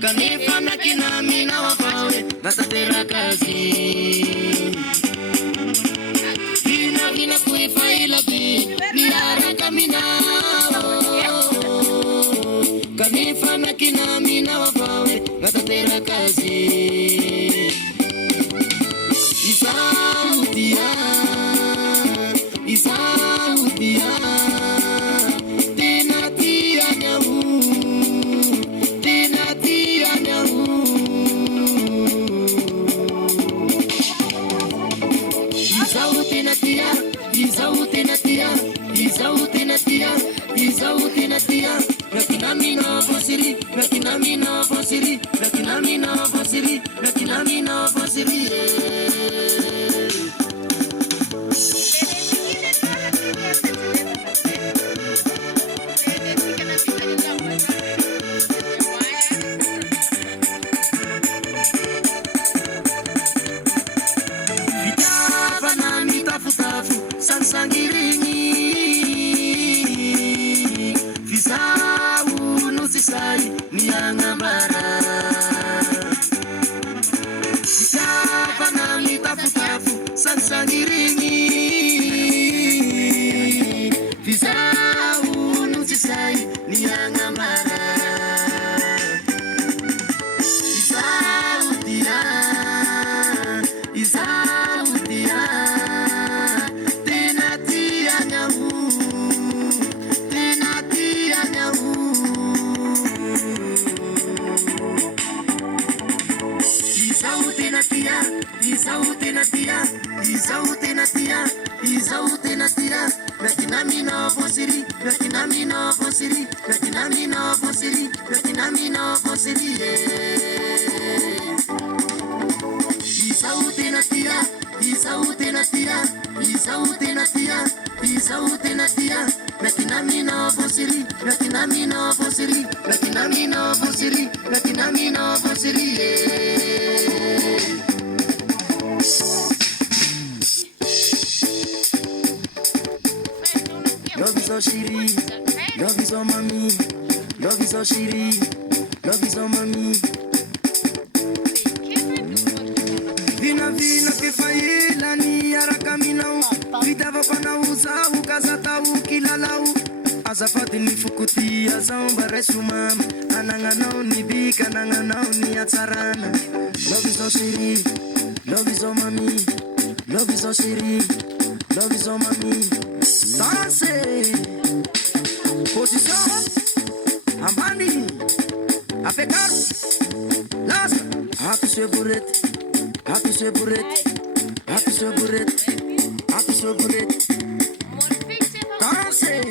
Kanefa nakinamina wafawe nasatera kazi vina kuifaila bi niara kamina kanefa nakinamina wafawe nasatera kazi Isaudia Tenatia nyahu Isautenatia Rakinamina Fasiri Sansangiringi Visau nusisai niangabara Visapa nami tafu Sansangiringi Visau nusisai niangabara Isaudia Isautenatia Rakinamina Fasiri Love is all shiri, love is all mami, love is all shiri, love is all mami. Vina kefaila ni arakaminau, vitava pana usau kasatau kilalau. Azafati ni fukuti azamba resumam, ananganau ni bika ananganau ni atsarana. Love is all shiri, love is all mami, love is all shiri, love is all mami. Danse, posição, ambani, a pegar, lasca, ato seu burete, ato seu burete, ato seu burete, ato seu burete. Danse.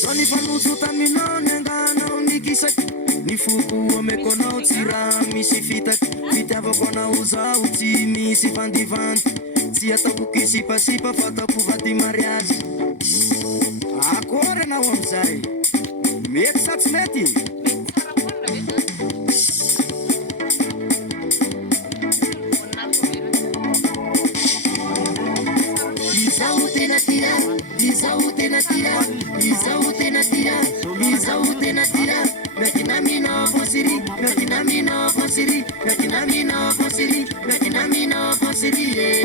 Soni famoso tamino nengana Ni fuku wamekonao tira misifita Vitava kona uza uti misi vandivanti Si ata kukisipa sipa fata kuvati mariage Akore na wamzai Meti satsmeti Isautenatia Rakinamina Fasiri